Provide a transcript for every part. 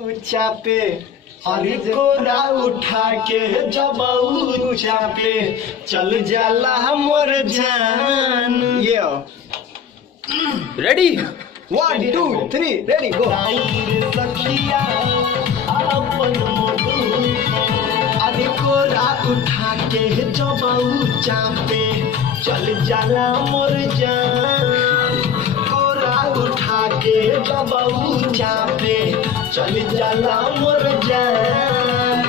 ऊंचा पे अरे कोरा उठा के जब ऊंचा पे चल जाला मोर जान। ये रेडी 1 2 3 रेडी गो। अरे कोरा उठा के जब ऊंचा पे चल जाला मोर जान। कोरा उठा के जब ऊंचा पे चल जाला मोर जान।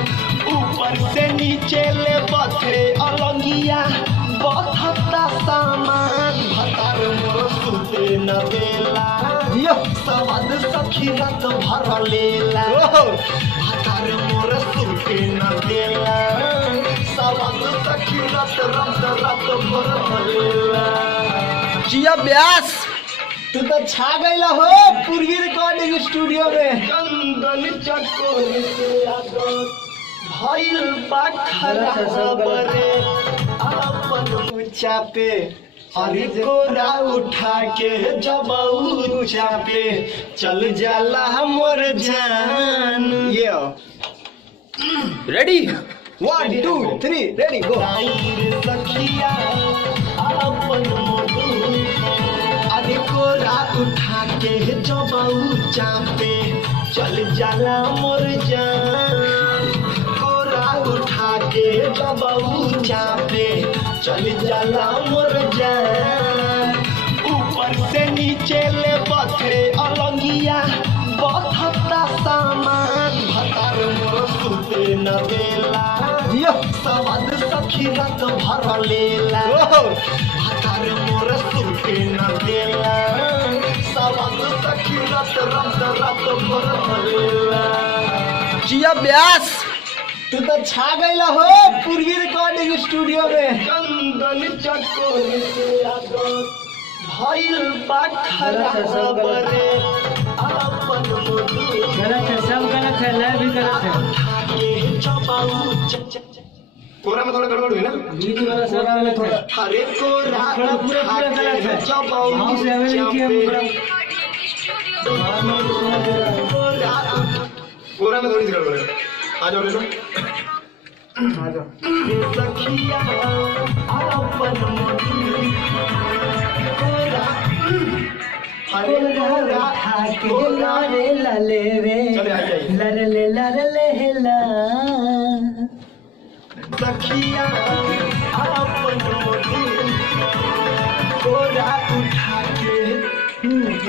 ऊपर से नीचे ले बथे अलंगिया बथता सामान भतार मोर सुते न बेला। सवाद सखी रात भर लेला भतार मोर सुते न बेला। सवाद सखी रात भर लेला। जिया ब्यास तू तो छा गईला हो पूर्वी रिकॉर्डिंग स्टूडियो में। कंदन चकोर से आदत भइल बा खराब रे अपन ऊंचा पे अरे कोरा उठा के जब ऊंचा पे चल जाला मोर जान। ये रेडी 1 2 3 रेडी गो। सखिया अपन अरे कोरा उठा के जब ऊंचा पे चल जाला मोर जान। कोरा उठा के जब ऊंचा पे चल जाला मोर जान। ऊपर से नीचे ले बथे अलंगिया बथता सामान भतार मोर सुते न बेला। सवाद सखी रात भर लेला भतार मोर सुते न बेला। सवाद सखी रात भर लेला। जिया ब्यास तू तो छा गईला हो पूर्वी रिकॉर्डिंग स्टूडियो में। कंदन चकोर से आदत भइल बा खराब रे अपन गलत है, सब गलत है, लय भी गलत है। कोरा में थोड़ा गड़बड़ हुई ना। बीच वाला सब गलत है। हरे कोरा पूरा गलत है। हाँ से हमें नहीं किया पूरा। कोरा में थोड़ी सी गड़बड़ है। आ जाओ बेटा आ जाओ। सखिया अपन कोरा हरे कोरा के लारे लले रे लरले लरले ला। सखिया अपन कोरा उठा के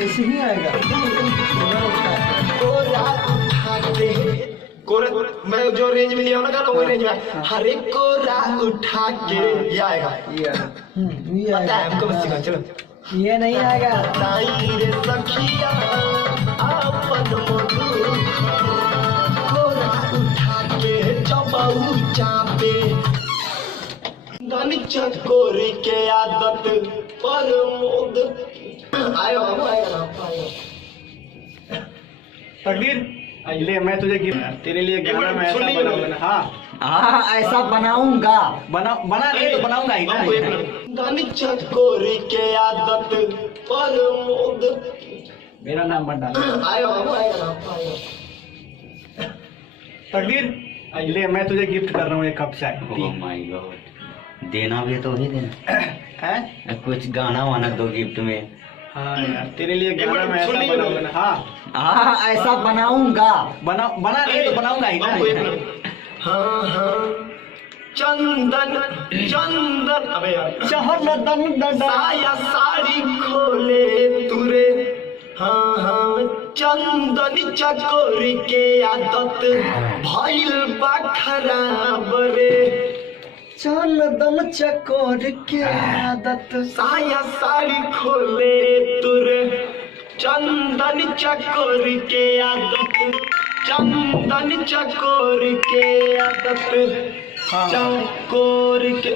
ऐसे ही आएगा। कोरा उठा के कोरा मैं जो रेंज में लिया ना गाना वो रेंज में। हरे कोरा उठा के ये आएगा। ये पता है आएगा। हमको बस सिखा चलो। ये नहीं आएगा। रे सखिया अपन कोरा उठा के जब ऊंचा पे गन चकोर के आदत पर मोद आयो तकदीर ले मैं तुझे गिफ्ट तेरे लिए गाना मैं ऐसा बनाऊंगा। हाँ ऐसा बनाऊंगा। बना नहीं तो बनाऊंगा ही ना। गन चकोर के आदत पर मोद मेरा नाम बन डाल। आयो तकदीर ले मैं तुझे गिफ्ट कर रहा हूँ एक कप चाय। ओह माय गॉड, देना भी तो ही देना है। कुछ गाना वाना दो गिफ्ट में। हाँ यार तेरे लिए गाना मैं ऐसा बनाऊंगा। हाँ ऐसा बनाऊंगा। बना नहीं तो बनाऊंगा ही ना। हाँ हाँ चंदन चंदन अबे यार चहल साया साड़ी खोले तुरे। हाँ हाँ चंदन चकोर के आदत भइल बा खराब रे। चल दम चकोर के आदत साया साड़ी खोले तुरे। चंदन चकोर के आदत चंदन चकोर के आदत चकोर के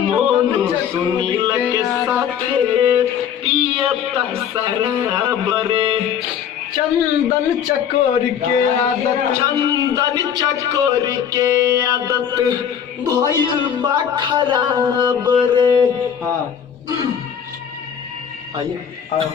मोनू सुनील के साथे पियता शराब रे। चंदन चकोर के आदत चंदन चकोर के आदत भइल बा खराब रे। हाँ आइए आओ।